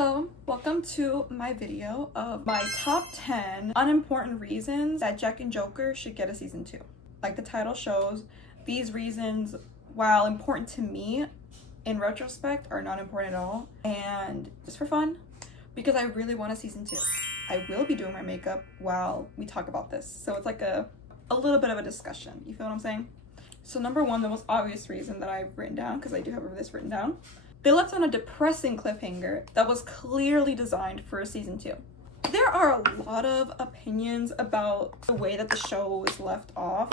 Hello, welcome to my video of my top 10 unimportant reasons that Jack and Joker should get a season 2. Like the title shows, these reasons, while important to me, in retrospect, are not important at all. And just for fun, because I really want a season 2. I will be doing my makeup while we talk about this. So it's like a little bit of a discussion. You feel what I'm saying? So number one, the most obvious reason that I've written down, because I do have this written down, they left on a depressing cliffhanger that was clearly designed for a season 2. There are a lot of opinions about the way that the show was left off.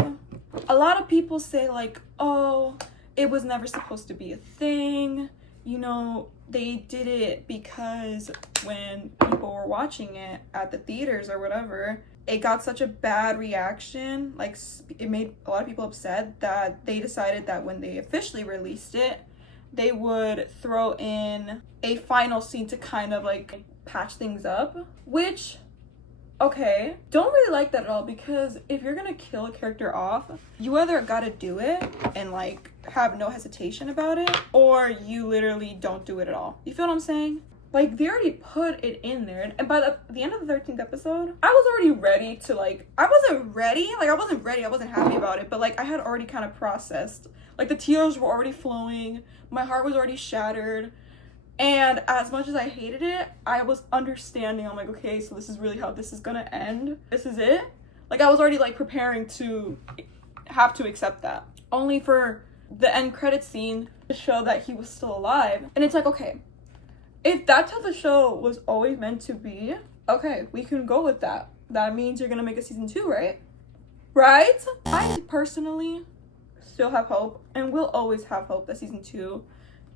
A lot of people say like, oh, it was never supposed to be a thing. You know, they did it because when people were watching it at the theaters or whatever, it got such a bad reaction. Like, it made a lot of people upset that they decided that when they officially released it, they would throw in a final scene to kind of like patch things up, which, okay, don't really like that at all, because if you're gonna kill a character off, you either gotta do it and like have no hesitation about it, or you literally don't do it at all. You feel what I'm saying? Like, they already put it in there, and by the end of the 13th episode, I was already ready to like, I wasn't happy about it, but like I had already kind of processed. Like, the tears were already flowing, my heart was already shattered, and as much as I hated it, I was understanding. I'm like, okay, so this is really how this is gonna end. This is it. Like, I was already like preparing to have to accept that, only for the end credit scene to show that he was still alive. And it's like, okay, if that's how the show was always meant to be, okay, we can go with that. That means you're gonna make a season 2, right? Right? I personally still have hope, and will always have hope, that season 2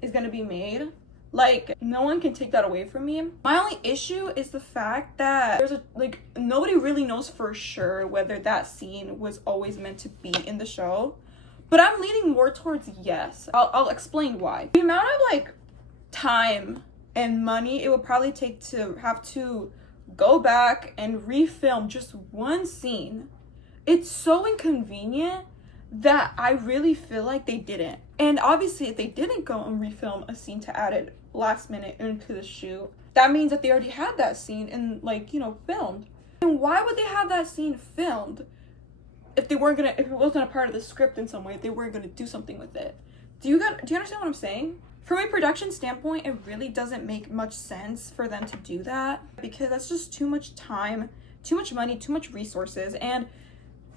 is gonna be made. Like, no one can take that away from me. My only issue is the fact that nobody really knows for sure whether that scene was always meant to be in the show, but I'm leaning more towards yes. I'll explain why. The amount of like time and money it would probably take to have to go back and refilm just one scene, it's so inconvenient that I really feel like they didn't. And obviously, if they didn't go and refilm a scene to add it last minute into the shoot, that means that they already had that scene and like, you know, filmed. And why would they have that scene filmed if it wasn't a part of the script in some way, if they weren't gonna do something with it? Do you understand what I'm saying? From a production standpoint, it really doesn't make much sense for them to do that, because that's just too much time, too much money, too much resources. And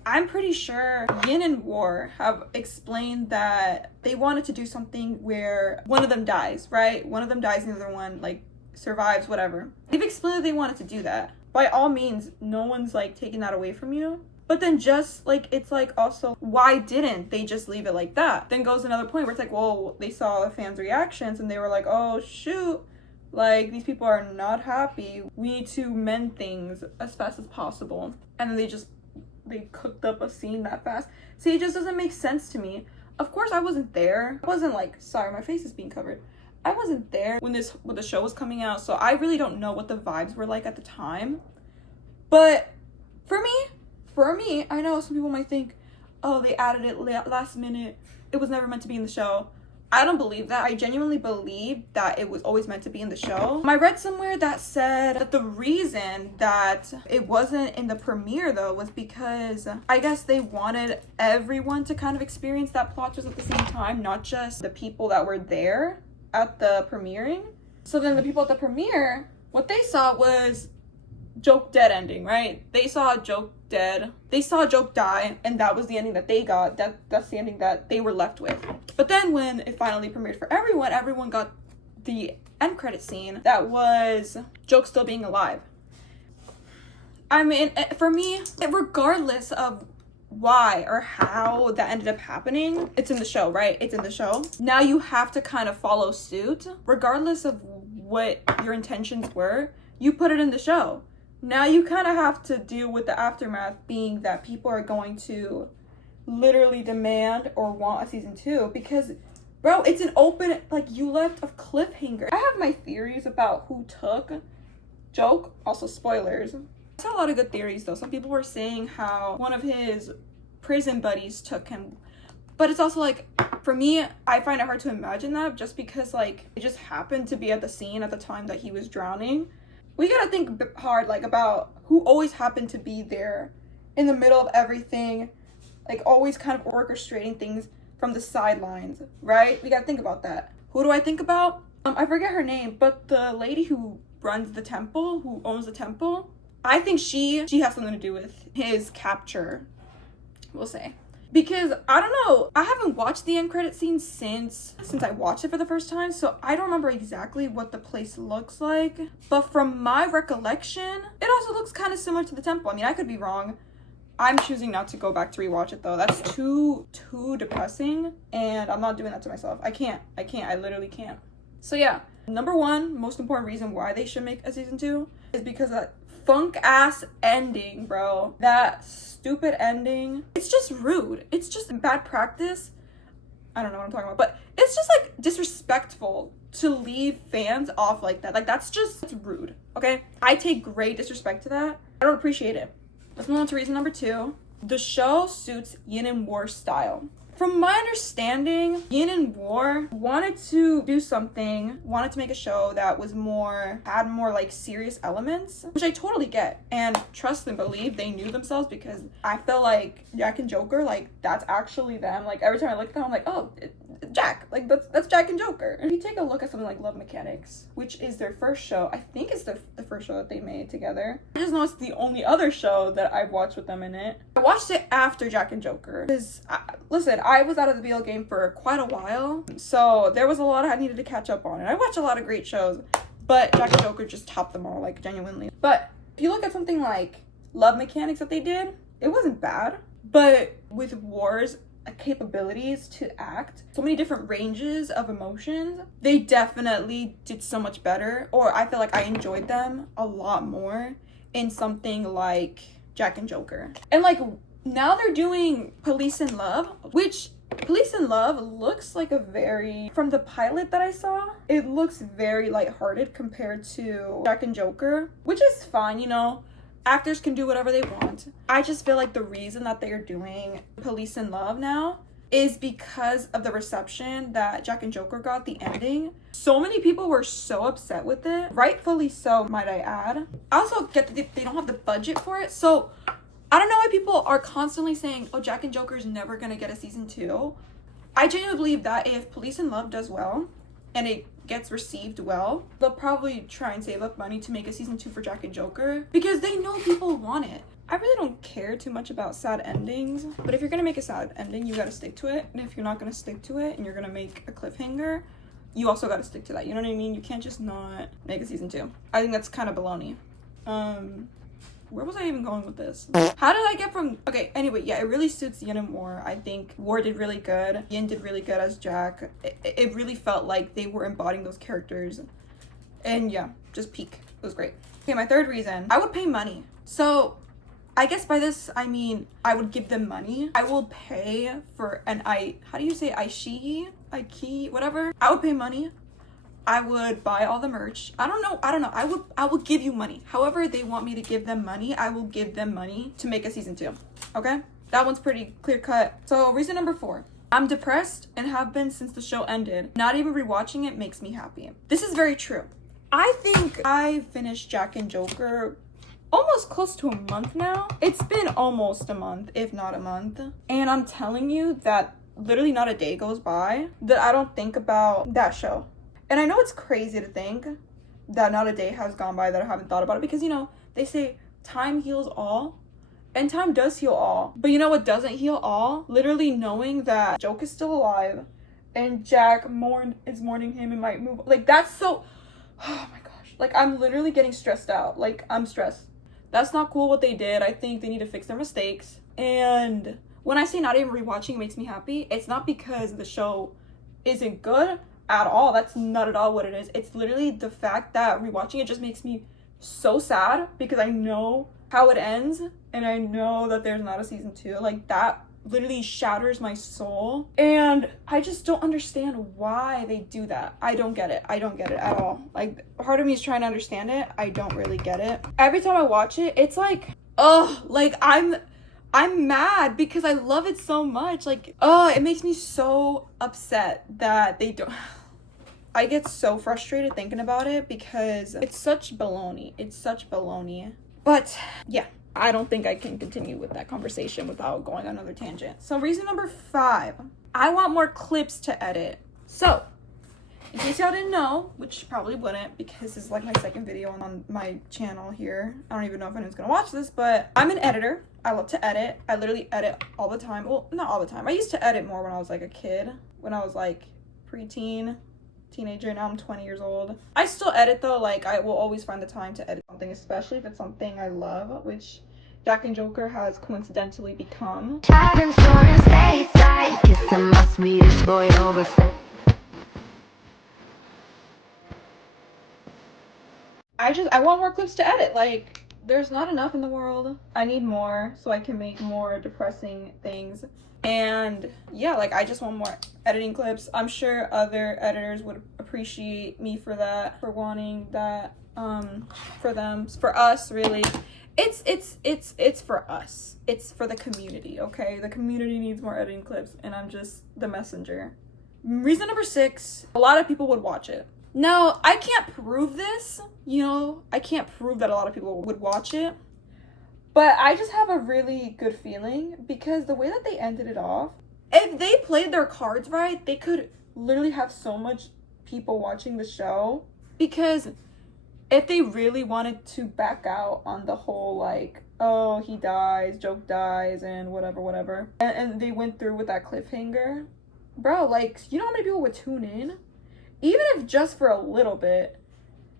I'm pretty sure Yin and War have explained that they wanted to do something where one of them dies, right? One of them dies and the other one like survives, whatever. They've explained that they wanted to do that. By all means, no one's like taking that away from you. But then just like, it's like, also, why didn't they just leave it like that? Then goes another point where it's like, well, they saw the fans' reactions and they were like, oh shoot, like these people are not happy. We need to mend things as fast as possible. And then they cooked up a scene that fast. See, it just doesn't make sense to me. Of course, I wasn't there. I wasn't like, sorry, my face is being covered. I wasn't there when the show was coming out, so I really don't know what the vibes were like at the time. But for me, I know some people might think, oh, they added it last minute. It was never meant to be in the show. I don't believe that. I genuinely believe that it was always meant to be in the show. I read somewhere that said that the reason that it wasn't in the premiere though was because I guess they wanted everyone to kind of experience that plot twist at the same time, not just the people that were there at the premiering. So then the people at the premiere, what they saw was Joke dead ending, right? They saw Joke dead. They saw Joke die, and that was the ending that they got. That's the ending that they were left with. But then when it finally premiered for everyone got the end credit scene that was Joke still being alive. I mean, for me, regardless of why or how that ended up happening, it's in the show, right? It's in the show. Now you have to kind of follow suit. Regardless of what your intentions were, you put it in the show. Now you kind of have to deal with the aftermath, being that people are going to literally demand or want a season 2, because, bro, it's an open, like, you left a cliffhanger. I have my theories about who took Joke, also spoilers. I saw a lot of good theories though. Some people were saying how one of his prison buddies took him, But it's also like, for me, I find it hard to imagine that just because like it just happened to be at the scene at the time that he was drowning. We gotta think hard like about who always happened to be there in the middle of everything, like always kind of orchestrating things from the sidelines, right? We gotta think about that. Who do I think about? I forget her name, but the lady who runs the temple, who owns the temple, I think she has something to do with his capture, we'll say. Because, I don't know, I haven't watched the end credit scene since I watched it for the first time, so I don't remember exactly what the place looks like. But from my recollection, it also looks kind of similar to the temple. I mean, I could be wrong. I'm choosing not to go back to rewatch it though. That's too depressing, and I'm not doing that to myself. I literally can't. So yeah, number one, most important reason why they should make a season 2 is because of that funk ass ending, bro. That stupid ending. It's just rude. It's just bad practice. I don't know what I'm talking about, but it's just like disrespectful to leave fans off like that. Like that's rude, okay? I take great disrespect to that. I don't appreciate it. Let's move on to reason number 2. The show suits Yin and War style. From my understanding, Yin and War wanted to make a show that was had more like serious elements, which I totally get. And trust and believe they knew themselves, because I feel like Jack and Joker, like that's actually them. Like every time I look at them, I'm like, oh, Jack, like that's Jack and Joker. If you take a look at something like Love Mechanics, which is their first show, I think it's the first show that they made together. I just know it's the only other show that I've watched with them in it. I watched it after Jack and Joker, because listen, I was out of the BL game for quite a while, so there was a lot I needed to catch up on, and I watched a lot of great shows, but Jack and Joker just topped them all, like genuinely. But if you look at something like Love Mechanics that they did, it wasn't bad, but with War's capabilities to act so many different ranges of emotions, they definitely did so much better, or I feel like I enjoyed them a lot more in something like Jack and Joker. And like now they're doing Police in Love, which Police in Love looks like from the pilot that I saw, it looks very lighthearted compared to Jack and Joker, which is fine, you know. Actors can do whatever they want. I just feel like the reason that they are doing Police in Love now is because of the reception that Jack and Joker got, the ending. So many people were so upset with it. Rightfully so, might I add. I also get that they don't have the budget for it. So I don't know why people are constantly saying, oh, Jack and Joker is never going to get a season 2. I genuinely believe that if Police in Love does well, and it gets received well, they'll probably try and save up money to make a season 2 for Jack and Joker, because they know people want it. I really don't care too much about sad endings, but if you're gonna make a sad ending, you gotta stick to it. And if you're not gonna stick to it and you're gonna make a cliffhanger, you also gotta stick to that. You know what I mean? You can't just not make a season 2. I think that's kind of baloney. Where was I even going with this? How did I get from... Okay, anyway, yeah, it really suits Yin and War. I think War did really good. Yin did really good as Jack. It really felt like they were embodying those characters. And yeah, just peak. It was great. Okay, my third reason. I would pay money. So, I guess by this, I mean, I would give them money. I will pay for how do you say Aiki, whatever. I would pay money. I would buy all the merch. I don't know. I will give you money. However they want me to give them money, I will give them money to make a season 2. Okay? That one's pretty clear cut. So reason number 4. I'm depressed and have been since the show ended. Not even rewatching it makes me happy. This is very true. I think I finished Jack and Joker almost close to a month now. It's been almost a month, if not a month. And I'm telling you that literally not a day goes by that I don't think about that show. And I know it's crazy to think that not a day has gone by that I haven't thought about it, because, you know, they say time heals all, and time does heal all. But you know what doesn't heal all? Literally knowing that Joke is still alive and Jack is mourning him and might move. Like, that's so... Oh my gosh. Like, I'm literally getting stressed out. Like, I'm stressed. That's not cool what they did. I think they need to fix their mistakes. And when I say not even rewatching makes me happy, it's not because the show isn't good at all. That's not at all what it is. It's literally the fact that rewatching it just makes me so sad, because I know how it ends and I know that there's not a season 2. Like, that literally shatters my soul, and I just don't understand why they do that. I don't get it at all. Like, part of me is trying to understand it. I don't really get it. Every time I watch it, it's like, oh, like I'm mad because I love it so much. Like, oh, it makes me so upset that they don't. I get so frustrated thinking about it because it's such baloney. It's such baloney. But yeah, I don't think I can continue with that conversation without going on another tangent. So reason number 5, I want more clips to edit. So in case y'all didn't know, which probably wouldn't because this is like my second video on my channel here. I don't even know if anyone's gonna watch this, but I'm an editor. I love to edit. I literally edit all the time. Well, not all the time. I used to edit more when I was like a kid, when I was like preteen, teenager. Now I'm 20 years old. I still edit though. Like I will always find the time to edit something, especially if it's something I love, which Jack and Joker has coincidentally become. I want more clips to edit. Like, there's not enough in the world. I need more so I can make more depressing things. And yeah, like I just want more editing clips. I'm sure other editors would appreciate me for that, for wanting that, for them, for us, really. It's for us. It's for the community, okay? The community needs more editing clips and I'm just the messenger. Reason number 6, a lot of people would watch it. Now, I can't prove this, you know, I can't prove that a lot of people would watch it, but I just have a really good feeling because the way that they ended it off, if they played their cards right, they could literally have so much people watching the show, because if they really wanted to back out on the whole, like, oh, he dies, Joke dies, and whatever, and they went through with that cliffhanger, bro, like, you know how many people would tune in? Even if just for a little bit,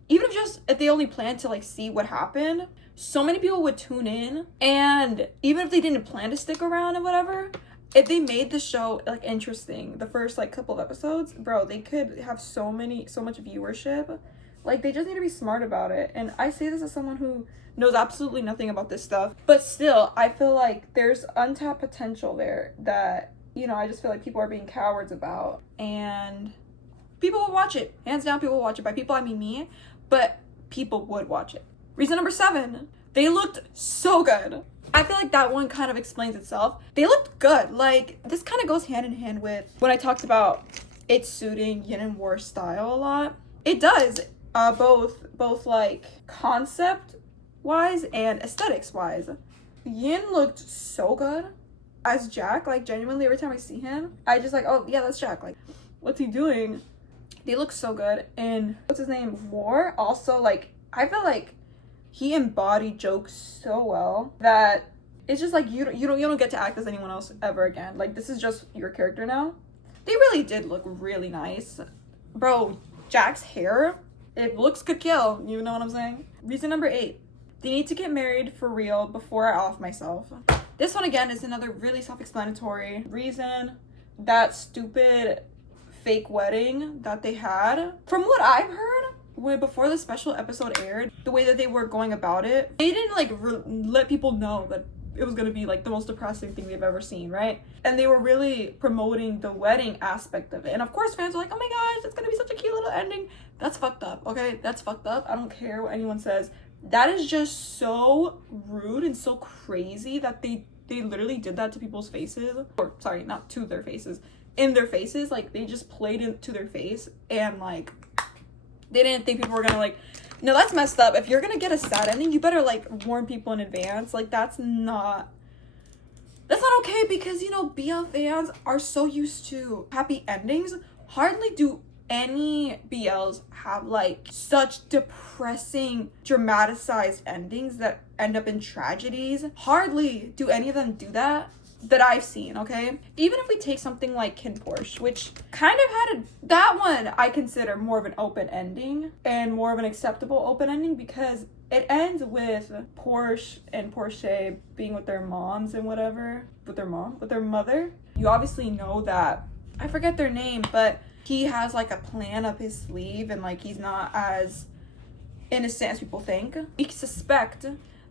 even if they only planned to like see what happened, so many people would tune in. And even if they didn't plan to stick around and whatever, if they made the show like interesting, the first like couple of episodes, bro, they could have so much viewership. Like, they just need to be smart about it. And I say this as someone who knows absolutely nothing about this stuff, but still, I feel like there's untapped potential there that, you know, I just feel like people are being cowards about. And people will watch it. Hands down, people will watch it. By people, I mean me. But people would watch it. Reason number 7. They looked so good. I feel like that one kind of explains itself. They looked good. Like, this kind of goes hand in hand with when I talked about it suiting Yin and War style a lot. It does. Both like concept-wise and aesthetics-wise. Yin looked so good as Jack. Like, genuinely, every time I see him, I just like, oh, yeah, that's Jack. Like, what's he doing? They look so good. And what's his name? War. Also, like, I feel like he embodied jokes so well that it's just like you don't get to act as anyone else ever again. Like, this is just your character now. They really did look really nice. Bro, Jack's hair, if looks could kill, you know what I'm saying? Reason number 8. They need to get married for real before I off myself. This one again is another really self-explanatory reason. That stupid fake wedding that they had, from what I've heard, before the special episode aired, the way that they were going about it, they didn't like let people know that it was gonna be like the most depressing thing they've ever seen, right? And they were really promoting the wedding aspect of it. And of course fans were like, oh my gosh, it's gonna be such a cute little ending. That's fucked up, okay? That's fucked up. I don't care what anyone says. That is just so rude and so crazy that they literally did that to people's faces. Or sorry, not to their faces, in their faces. Like, they just played it to their face, and like they didn't think people were gonna like, no, that's messed up. If you're gonna get a sad ending, you better like warn people in advance. Like, that's not okay, because, you know, BL fans are so used to happy endings. Hardly do any BLs have like such depressing, dramatized endings that end up in tragedies. Hardly do any of them do that I've seen, okay? Even if we take something like Kin Porsche, which kind of had that one I consider more of an open ending and more of an acceptable open ending, because it ends with Porsche and Porsche being with their moms and whatever. With their mother. You obviously know that, I forget their name, but he has like a plan up his sleeve, and like he's not as innocent as people think. We suspect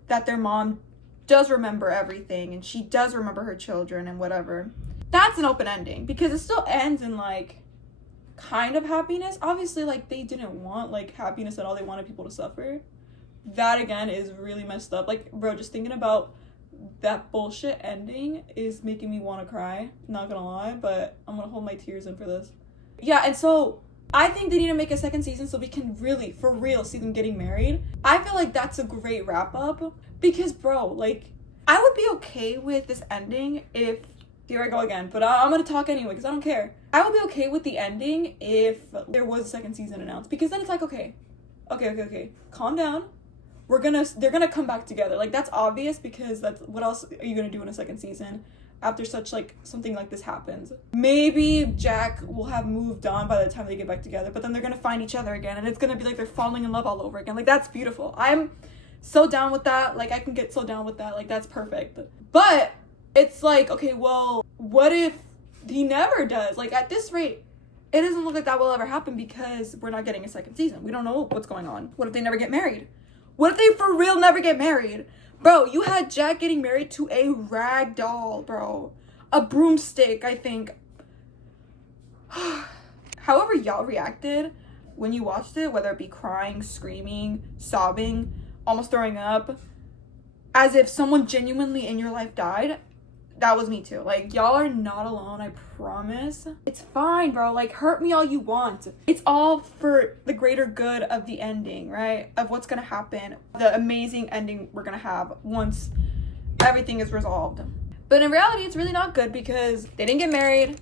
that their mom does remember everything, and she does remember her children and whatever. That's an open ending, because it still ends in like kind of happiness. Obviously, like, they didn't want like happiness at all. They wanted people to suffer. That again is really messed up. Like, bro, just thinking about that bullshit ending is making me want to cry. Not gonna lie, but I'm gonna hold my tears in for this. Yeah, and so I think they need to make a second season so we can really, for real, see them getting married. I feel like that's a great wrap up because, bro, like, I would be okay with this ending if, here I go again, but I'm gonna talk anyway because I don't care. I would be okay with the ending if there was a second season announced, because then it's like, okay, calm down. They're gonna come back together. Like, that's obvious, because that's, what else are you gonna do in a second season after such, like, something like this happens? Maybe Jack will have moved on by the time they get back together, but then they're gonna find each other again, and it's gonna be like they're falling in love all over again. Like, that's beautiful. I'm so down with that. Like, I can get so down with that. Like, that's perfect. But it's like, okay, well, what if he never does? Like, at this rate, it doesn't look like that will ever happen because we're not getting a second season. We don't know what's going on. What if they never get married? What if they for real never get married? Bro, you had Jack getting married to a rag doll, bro. A broomstick, I think. However y'all reacted when you watched it, whether it be crying, screaming, sobbing, almost throwing up, as if someone genuinely in your life died, that was me too. Like, y'all are not alone, I promise. It's fine, bro. Like, hurt me all you want. It's all for the greater good of the ending, right? Of what's gonna happen. The amazing ending we're gonna have once everything is resolved. But in reality, it's really not good because they didn't get married.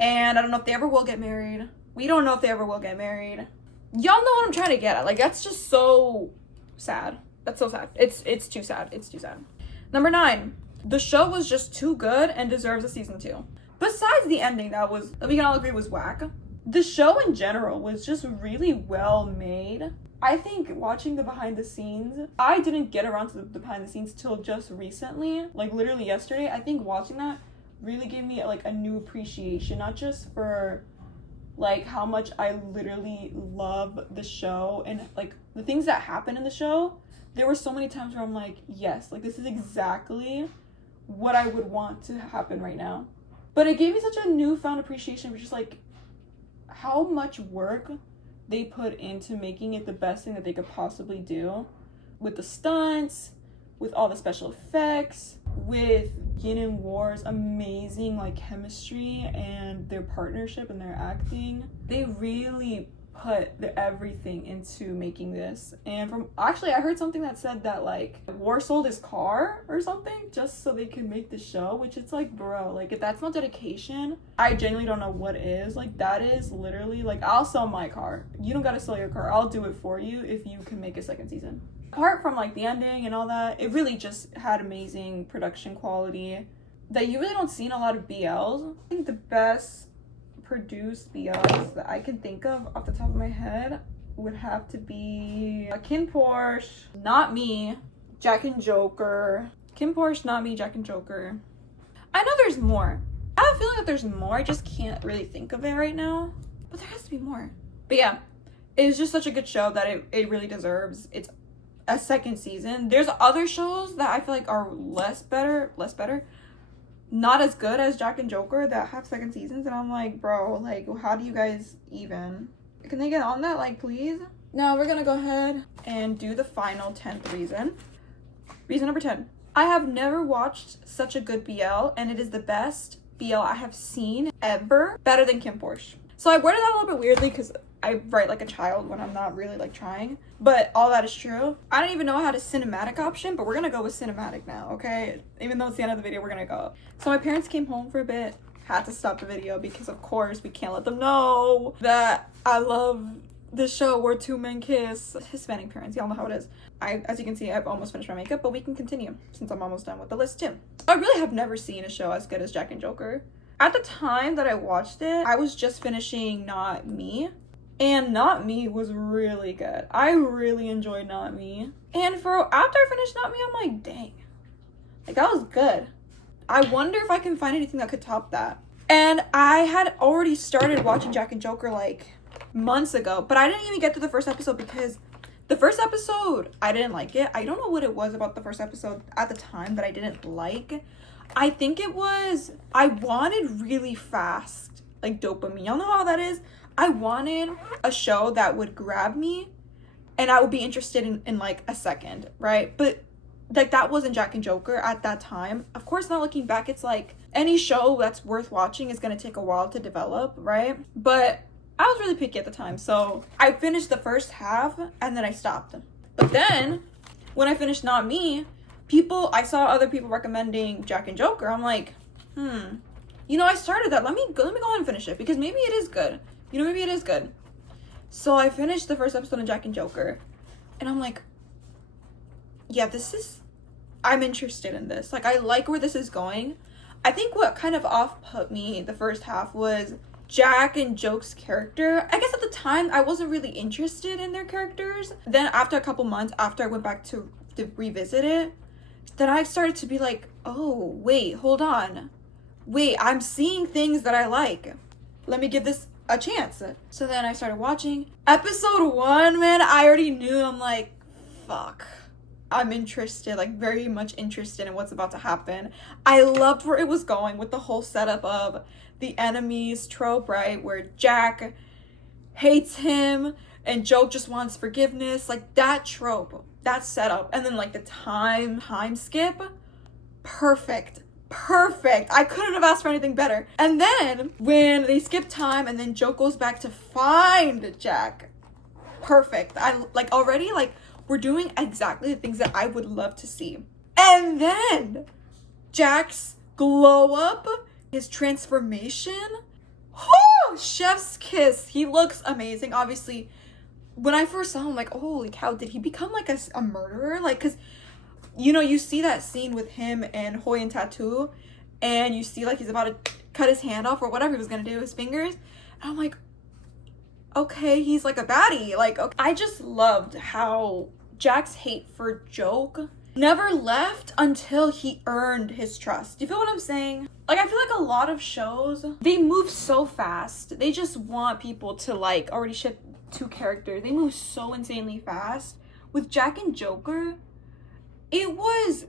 And I don't know if they ever will get married. We don't know if they ever will get married. Y'all know what I'm trying to get at. Like, that's just so sad. That's so sad. It's too sad. It's too sad. Number 9. The show was just too good and deserves a season 2. Besides the ending that we can all agree was whack, the show in general was just really well made. I think watching the behind the scenes, I didn't get around to the behind the scenes till just recently, like literally yesterday. I think watching that really gave me like a new appreciation, not just for like how much I literally love the show and like the things that happen in the show. There were so many times where I'm like, yes, like this is exactly what I would want to happen right now. But it gave me such a newfound appreciation for just like how much work they put into making it the best thing that they could possibly do, with the stunts, with all the special effects, with Yin and War's amazing like chemistry and their partnership and their acting. They really put everything into making this. And from actually I heard something that said that like War sold his car or something just so they could make the show, which it's like, bro, like if that's not dedication, I genuinely don't know what is. Like, that is literally like, I'll sell my car. You don't gotta sell your car. I'll do it for you if you can make a second season. Apart from like the ending and all that, it really just had amazing production quality that you really don't see in a lot of BLs. I think the best produced BLs that I can think of off the top of my head would have to be Kim Porsche, Not Me, Jack and Joker. Kim Porsche, Not Me, Jack and Joker. I know there's more. I have a feeling that there's more. I just can't really think of it right now. But there has to be more. But yeah, it's just such a good show that it really deserves its a second season. There's other shows that I feel like are less better, not as good as Jack and Joker that have second seasons, and I'm like, bro, like, how do you guys even, can they get on that, like, please? Now we're gonna go ahead and do the final 10th reason. Reason number 10. I have never watched such a good BL, and it is the best BL I have seen ever. Better than Kim Porsche. So I worded that a little bit weirdly because I write like a child when I'm not really like trying, but all that is true. I don't even know how to cinematic option, but we're gonna go with cinematic now, okay? Even though it's the end of the video, we're gonna go. So my parents came home for a bit, had to stop the video because of course we can't let them know that I love this show where two men kiss. Hispanic parents, y'all know how it is. As you can see, I've almost finished my makeup, but we can continue since I'm almost done with the list too. I really have never seen a show as good as Jack and Joker. At the time that I watched it, I was just finishing Not Me. And Not Me was really good. I really enjoyed Not Me. And after I finished Not Me, I'm like, dang. Like, that was good. I wonder if I can find anything that could top that. And I had already started watching Jack and Joker, like, months ago. But I didn't even get to the first episode because the first episode, I didn't like it. I don't know what it was about the first episode at the time that I didn't like. I think it was, I wanted really fast, like, dopamine. Y'all know how that is? I wanted a show that would grab me and I would be interested in like a second, right? But like, that wasn't Jack and Joker at that time. Of course, now looking back, it's like any show that's worth watching is going to take a while to develop, right? But I was really picky at the time, so I finished the first half and then I stopped. But then when I finished Not Me, I saw other people recommending Jack and Joker. I'm like, I started that. Let me go ahead and finish it, because maybe it is good. Maybe it is good. So I finished the first episode of Jack and Joker, and I'm like, yeah, I'm interested in this. Like, I like where this is going. I think what kind of off-put me the first half was Jack and Joke's character. I guess at the time, I wasn't really interested in their characters. Then after a couple months, after I went back to revisit it, then I started to be like, oh, wait, hold on. Wait, I'm seeing things that I like. Let me give this a chance. So then I started watching. Episode 1, man, I already knew. I'm like, fuck. I'm interested, like, very much interested in what's about to happen. I loved where it was going with the whole setup of the enemies trope, right? Where Jack hates him and Joke just wants forgiveness. Like, that trope, that setup. And then, like, the time skip. Perfect. I couldn't have asked for anything better. And then when they skip time and then Joke goes back to find Jack. Perfect. I like already, like, we're doing exactly the things that I would love to see. And then Jack's glow up, his transformation. Oh, chef's kiss. He looks amazing. Obviously, when I first saw him, I'm like, holy cow, did he become like a murderer? Like, because, you see that scene with him and Hoy and Tattoo, and you see like he's about to cut his hand off or whatever he was going to do, his fingers. And I'm like, okay, he's like a baddie. Like, okay. I just loved how Jack's hate for Joke never left until he earned his trust. Do you feel what I'm saying? Like, I feel like a lot of shows, they move so fast. They just want people to, like, already ship two characters. They move so insanely fast. With Jack and Joker, it was,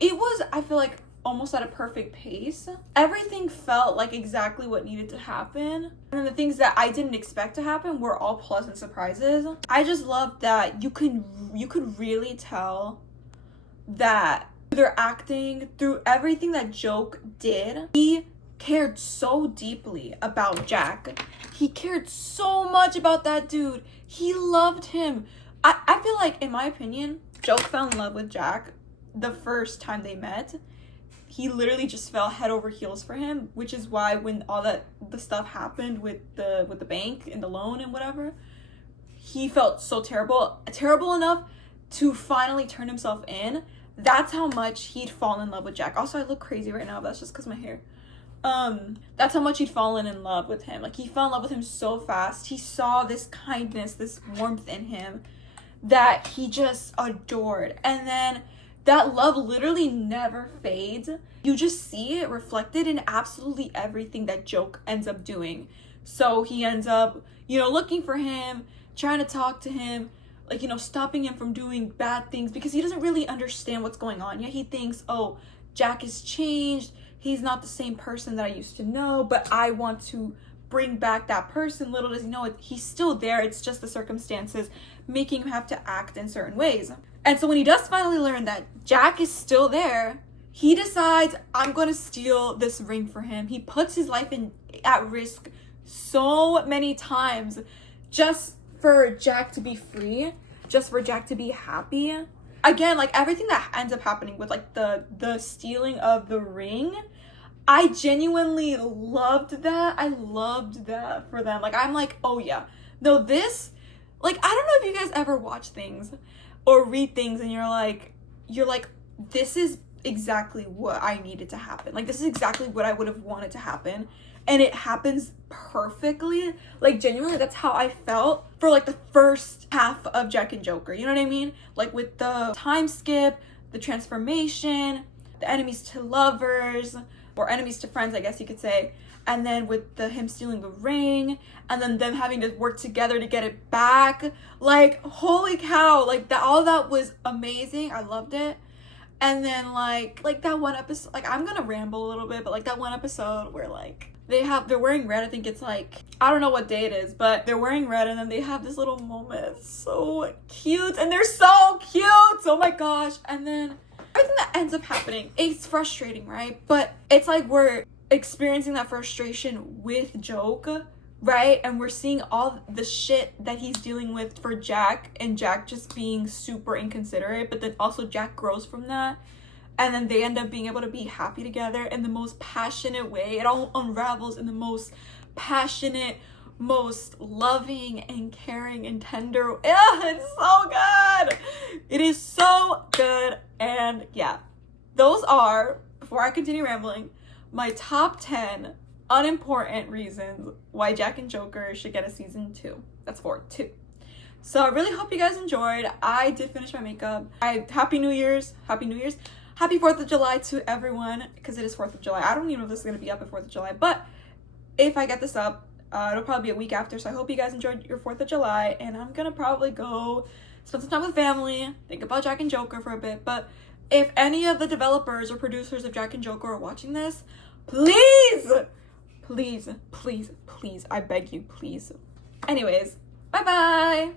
I feel like, almost at a perfect pace. Everything felt like exactly what needed to happen. And then the things that I didn't expect to happen were all pleasant surprises. I just loved that you could really tell that through their acting, through everything that Joke did, he cared so deeply about Jack. He cared so much about that dude. He loved him. I feel like, in my opinion, Joke fell in love with Jack the first time they met. He literally just fell head over heels for him, which is why when all the stuff happened with the bank and the loan and whatever, he felt so terrible enough to finally turn himself in. That's how much he'd fallen in love with Jack. Also, I look crazy right now, but that's just because my hair. That's how much he'd fallen in love with him. Like, he fell in love with him so fast. He saw this kindness, this warmth in him that he just adored. And then that love literally never fades. You just see it reflected in absolutely everything that Joke ends up doing. So he ends up, looking for him, trying to talk to him, like, stopping him from doing bad things because he doesn't really understand what's going on. Yeah, he thinks, oh, Jack has changed. He's not the same person that I used to know, but I want to bring back that person. Little does he know, he's still there. It's just the circumstances making him have to act in certain ways. And so when he does finally learn that Jack is still there, he decides, I'm going to steal this ring for him. He puts his life at risk so many times just for Jack to be free, just for Jack to be happy. Again, like, everything that ends up happening with, like, the stealing of the ring, I genuinely loved that. I loved that for them. Like, I'm like, oh yeah. No, this, like, I don't know if you guys ever watch things or read things and you're like, this is exactly what I needed to happen. Like, this is exactly what I would have wanted to happen. And it happens perfectly. Like, genuinely, that's how I felt for, like, the first half of Jack and Joker. You know what I mean? Like, with the time skip, the transformation, the enemies to lovers, or enemies to friends, I guess you could say. And then with him stealing the ring, and then them having to work together to get it back. Like, holy cow, like, that, all that was amazing. I loved it. And then, like that one episode, like, I'm gonna ramble a little bit, but, like, that one episode where, like, they're wearing red. I think it's, like, I don't know what day it is, but they're wearing red, and then they have this little moment. It's so cute, and they're so cute. Oh my gosh. And then everything that ends up happening, it's frustrating, right? But it's like we're experiencing that frustration with Joke, right? And we're seeing all the shit that he's dealing with for Jack, and Jack just being super inconsiderate, but then also Jack grows from that. And then they end up being able to be happy together in the most passionate way. It all unravels in the most passionate, most loving and caring and tender. Yeah, it's so good. It is so good. And yeah, those are, before I continue rambling, my top 10 unimportant reasons why Jack and Joker should get a season 2. That's 2. So I really hope you guys enjoyed. I did finish my makeup. Happy New Year's. Happy 4th of July to everyone, because it is 4th of July. I don't even know if this is going to be up at 4th of July, but if I get this up, it'll probably be a week after. So I hope you guys enjoyed your 4th of July, and I'm going to probably go spend some time with family, think about Jack and Joker for a bit. But if any of the developers or producers of Jack and Joker are watching this, please, please, please, please, I beg you, please. Anyways, bye-bye.